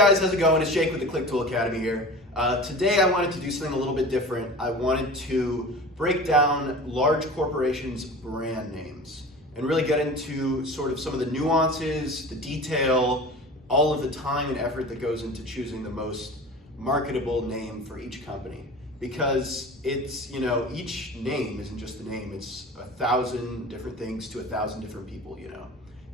guys, how's it going? It's Jake with the Click Tool Academy here. Today I wanted to do something a little bit different. I wanted to break down large corporations' brand names and really get into sort of some of the nuances, the detail, all of the time and effort that goes into choosing the most marketable name for each company. Because it's, each name isn't just the name, it's 1,000 different things to 1,000 different people,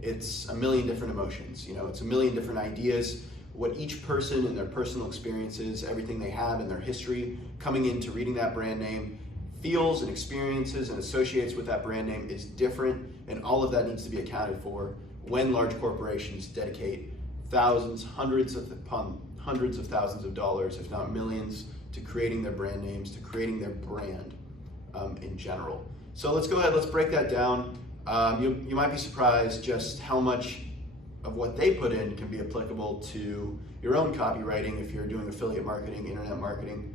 It's a million different emotions, it's a million different ideas. What each person and their personal experiences, everything they have in their history, coming into reading that brand name, feels and experiences and associates with that brand name is different, and all of that needs to be accounted for when large corporations dedicate thousands, hundreds of thousands of dollars, if not millions, to creating their brand names, to creating their brand in general. So let's go ahead, let's break that down. You might be surprised just how much of what they put in can be applicable to your own copywriting if you're doing affiliate marketing, internet marketing,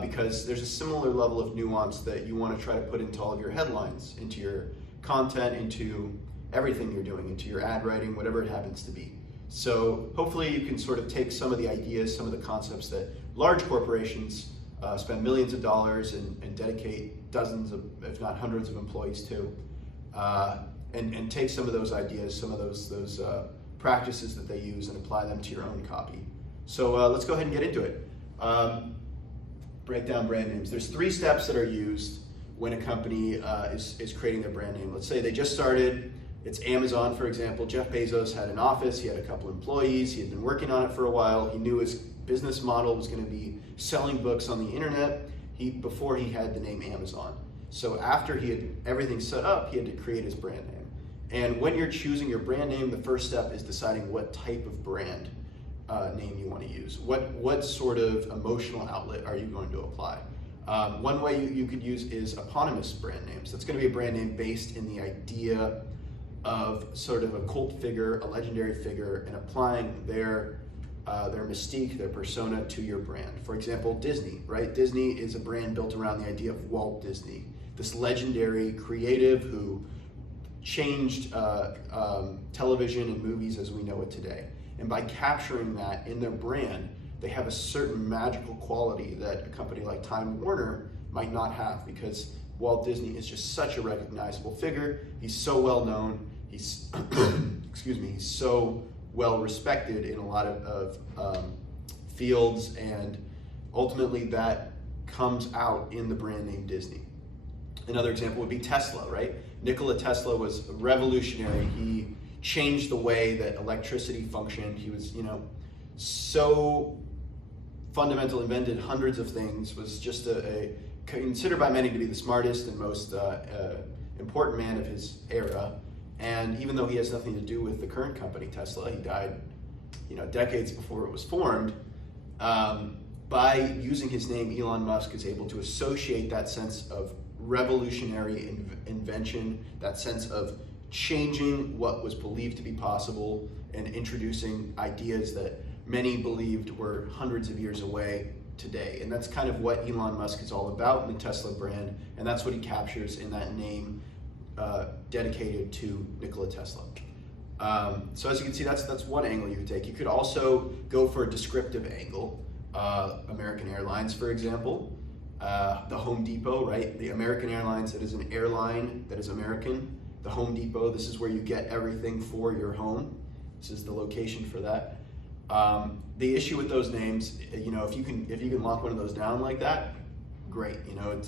because there's a similar level of nuance that you want to try to put into all of your headlines, into your content, into everything you're doing, into your ad writing, whatever it happens to be. So hopefully you can sort of take some of the ideas, some of the concepts that large corporations spend millions of dollars and dedicate dozens of, if not hundreds of employees to, and take some of those ideas, some of those practices that they use and apply them to your own copy. So let's go ahead and get into it. Break down brand names. There's 3 steps that are used when a company is creating their brand name. Let's say they just started. It's Amazon, for example. Jeff Bezos had an office, he had a couple employees, he had been working on it for a while. He knew his business model was going to be selling books on the internet before he had the name Amazon. So after he had everything set up, he had to create his brand name. And when you're choosing your brand name, the first step is deciding what type of brand name you want to use. What sort of emotional outlet are you going to apply? One way you could use is eponymous brand names. That's going to be a brand name based in the idea of sort of a cult figure, a legendary figure, and applying their mystique, their persona to your brand. For example, Disney, right? Disney is a brand built around the idea of Walt Disney, this legendary creative who changed television and movies as we know it today. And by capturing that in their brand, they have a certain magical quality that a company like Time Warner might not have, because Walt Disney is just such a recognizable figure. He's so well known. He's, he's so well respected in a lot of fields, and ultimately that comes out in the brand name Disney. Another example would be Tesla, right? Nikola Tesla was revolutionary. He changed the way that electricity functioned. He was, so fundamental, invented hundreds of things, was just considered by many to be the smartest and most important man of his era. And even though he has nothing to do with the current company, Tesla, he died, decades before it was formed. By using his name, Elon Musk is able to associate that sense of revolutionary invention, that sense of changing what was believed to be possible and introducing ideas that many believed were hundreds of years away today. And that's kind of what Elon Musk is all about in the Tesla brand, and that's what he captures in that name dedicated to Nikola Tesla. So as you can see, that's one angle you could take. You could also go for a descriptive angle. American Airlines, for example, the Home Depot, right? The American Airlines, that is an airline that is American. The Home Depot, this is where you get everything for your home. This is the location for that. The issue with those names, if you can lock one of those down like that, great.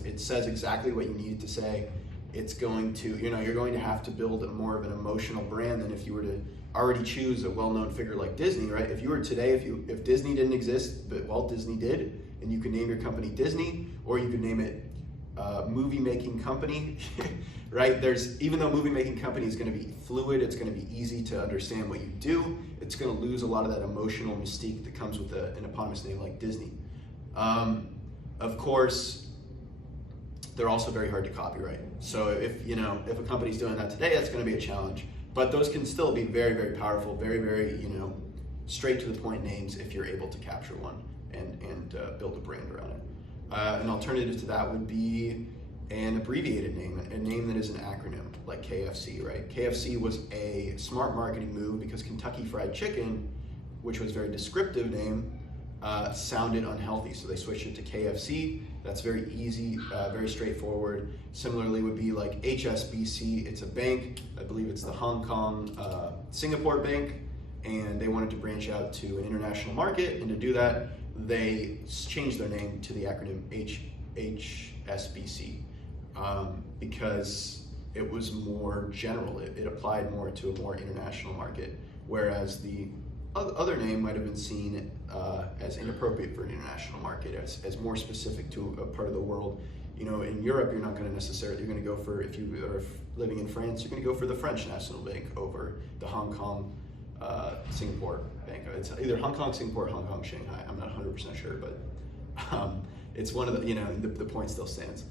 It says exactly what you need it to say. It's going to, you're going to have to build more of an emotional brand than if you were to already choose a well-known figure like Disney, right? If you were today, if Disney didn't exist, but Walt Disney did, and you could name your company Disney, or you could name it movie making company, right? Even though movie making company is going to be fluid, it's going to be easy to understand what you do, it's going to lose a lot of that emotional mystique that comes with an eponymous name like Disney. Of course, they're also very hard to copyright. So if a company's doing that today, that's going to be a challenge. But those can still be very, very powerful, very, very, straight to the point names if you're able to capture one and build a brand around it. An alternative to that would be an abbreviated name, a name that is an acronym, like KFC, right? KFC was a smart marketing move because Kentucky Fried Chicken which was a very descriptive name, sounded unhealthy, so they switched it to KFC. That's very easy, very straightforward. Similarly would be like HSBC, it's a bank, I believe it's the Hong Kong, Singapore bank, and they wanted to branch out to an international market, and to do that, they changed their name to the acronym HSBC, because it was more general, it applied more to a more international market, whereas the other name might have been seen as inappropriate for an international market, as more specific to a part of the world. You know, in Europe, you're not going to necessarily, you're going to go for, if you are living in France, you're going to go for the French National Bank over the Hong Kong, Singapore Bank. It's either Hong Kong, Singapore, Hong Kong, Shanghai. I'm not 100% sure, but it's one of the, you know, the point still stands.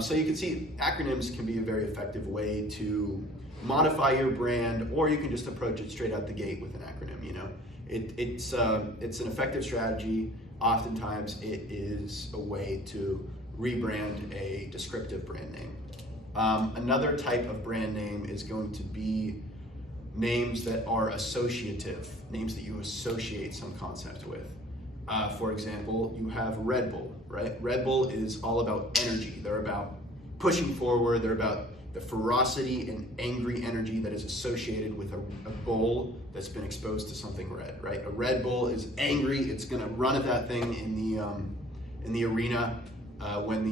So you can see acronyms can be a very effective way to modify your brand, or you can just approach it straight out the gate with an acronym. You know, it's an effective strategy. Oftentimes, it is a way to rebrand a descriptive brand name. Another type of brand name is going to be names that are associative, names that you associate some concept with. For example, you have Red Bull, right? Red Bull is all about energy. They're about pushing forward. They're about the ferocity and angry energy that is associated with a bull that's been exposed to something red, right? A Red Bull is angry. It's going to run at that thing in the arena when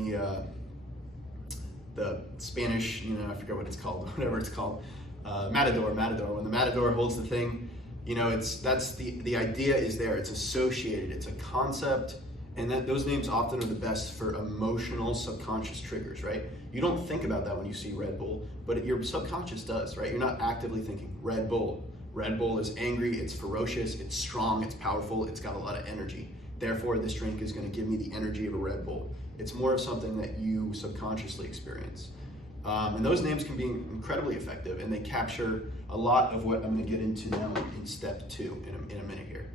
the Spanish, you know, I forget what it's called, whatever it's called, Matador. When the Matador holds the thing, you know, that's the idea is there. It's associated. It's a concept. And those names often are the best for emotional subconscious triggers, right? You don't think about that when you see Red Bull, but your subconscious does, right? You're not actively thinking Red Bull. Red Bull is angry, it's ferocious, it's strong, it's powerful, it's got a lot of energy. Therefore, this drink is going to give me the energy of a Red Bull. It's more of something that you subconsciously experience. And those names can be incredibly effective, and they capture a lot of what I'm going to get into now in step 2 in a minute here.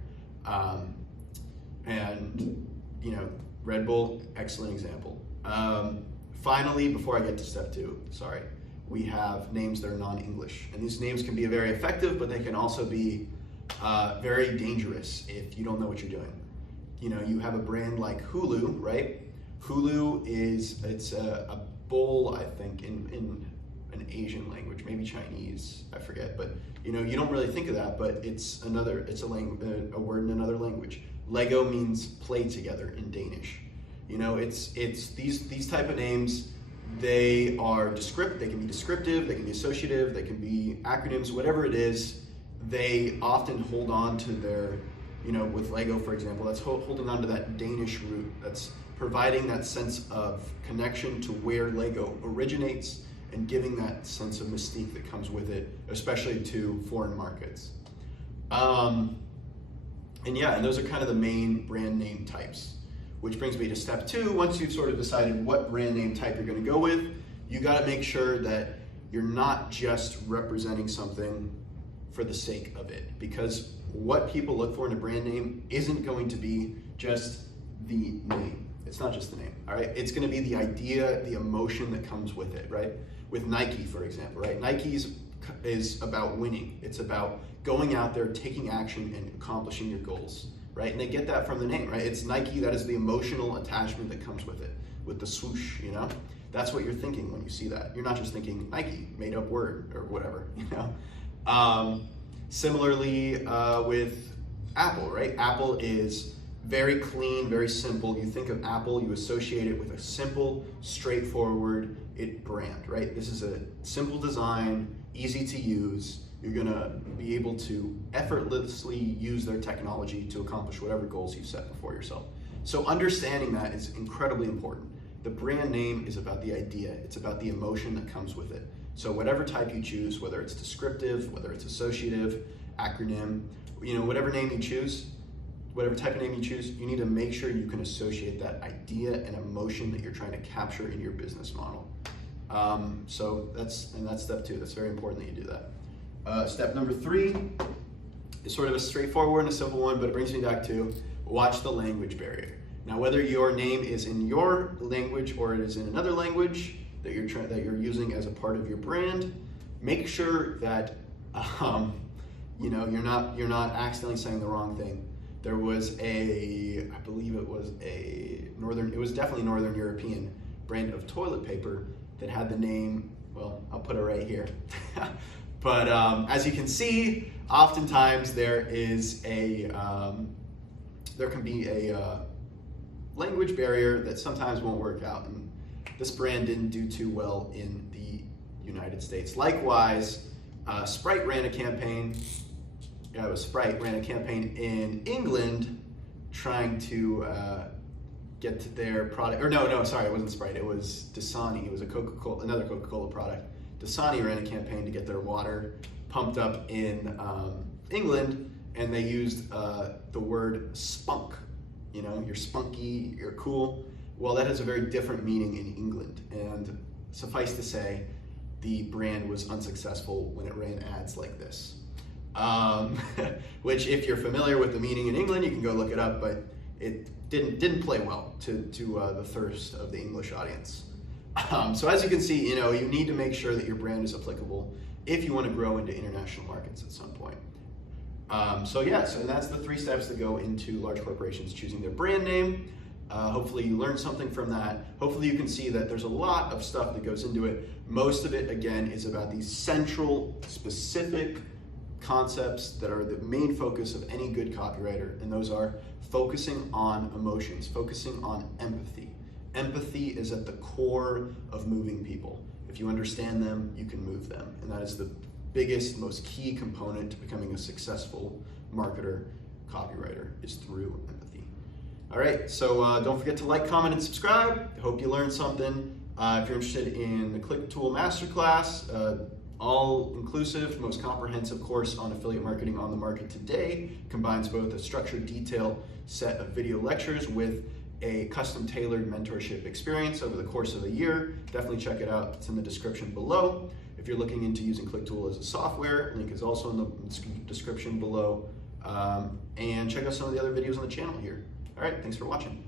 And you know, Red Bull, excellent example. Finally, before I get to step 2, we have names that are non-English. And these names can be very effective, but they can also be very dangerous if you don't know what you're doing. You know, you have a brand like Hulu, right? Hulu it's a bowl, I think, in an Asian language, maybe Chinese, I forget. But you know, you don't really think of that, but it's a word in another language. Lego means play together in Danish. You know, it's these type of names. They are descriptive. They can be descriptive. They can be associative. They can be acronyms. Whatever it is, they often hold on to their, you know, with Lego, for example, that's holding on to that Danish root. That's providing that sense of connection to where Lego originates and giving that sense of mystique that comes with it, especially to foreign markets. And those are kind of the main brand name types, which brings me to step 2. Once you've sort of decided what brand name type you're going to go with, you got to make sure that you're not just representing something for the sake of it, because what people look for in a brand name isn't going to be just the name. It's not just the name, all right? It's going to be the idea, the emotion that comes with it, right? With Nike, for example, right? Nike is about winning. It's about going out there, taking action, and accomplishing your goals, right? And they get that from the name, right? It's Nike, that is the emotional attachment that comes with it, with the swoosh, you know? That's what you're thinking when you see that. You're not just thinking Nike, made up word, or whatever, you know? Similarly, with Apple, right? Apple is very clean, very simple. You think of Apple, you associate it with a simple, straightforward brand, right? This is a simple design, easy to use. You're gonna be able to effortlessly use their technology to accomplish whatever goals you set before yourself. So understanding that is incredibly important. The brand name is about the idea. It's about the emotion that comes with it. So whatever type you choose, whether it's descriptive, whether it's associative, acronym, you know, whatever name you choose, whatever type of name you choose, you need to make sure you can associate that idea and emotion that you're trying to capture in your business model. So that's step 2. That's very important that you do that. Step number 3 is sort of a straightforward and a simple one, but it brings me back to watch the language barrier. Now, whether your name is in your language or it is in another language that you're using as a part of your brand, make sure that You know, you're not accidentally saying the wrong thing. There was I believe it was definitely Northern European brand of toilet paper that had the name, well, I'll put it right here. But as you can see, oftentimes there can be a language barrier that sometimes won't work out, and this brand didn't do too well in the United States. Likewise, Sprite ran a campaign. Yeah, it was Sprite ran a campaign in England trying to get to their product. Or no, sorry, it wasn't Sprite. It was Dasani. It was another Coca-Cola product. Dasani ran a campaign to get their water pumped up in England, and they used the word spunk. You know, you're spunky, you're cool. Well, that has a very different meaning in England, and suffice to say, the brand was unsuccessful when it ran ads like this. Which, if you're familiar with the meaning in England, you can go look it up, but it didn't play well to the thirst of the English audience. So as you can see, you know, you need to make sure that your brand is applicable if you want to grow into international markets at some point. So that's the 3 steps that go into large corporations choosing their brand name. Hopefully you learned something from that. Hopefully you can see that there's a lot of stuff that goes into it. Most of it, again, is about these central, specific concepts that are the main focus of any good copywriter, and those are focusing on emotions, focusing on empathy. Empathy is at the core of moving people. If you understand them, you can move them, and that is the biggest, most key component to becoming a successful marketer, copywriter, is through empathy. All right, so don't forget to like, comment, and subscribe. I hope you learned something. If you're interested in the Click Tool Masterclass, all-inclusive, most comprehensive course on affiliate marketing on the market today, combines both a structured, detailed set of video lectures with a custom-tailored mentorship experience over the course of a year. Definitely check it out. It's in the description below. If you're looking into using ClickTool as a software, link is also in the description below. And check out some of the other videos on the channel here. All right, thanks for watching.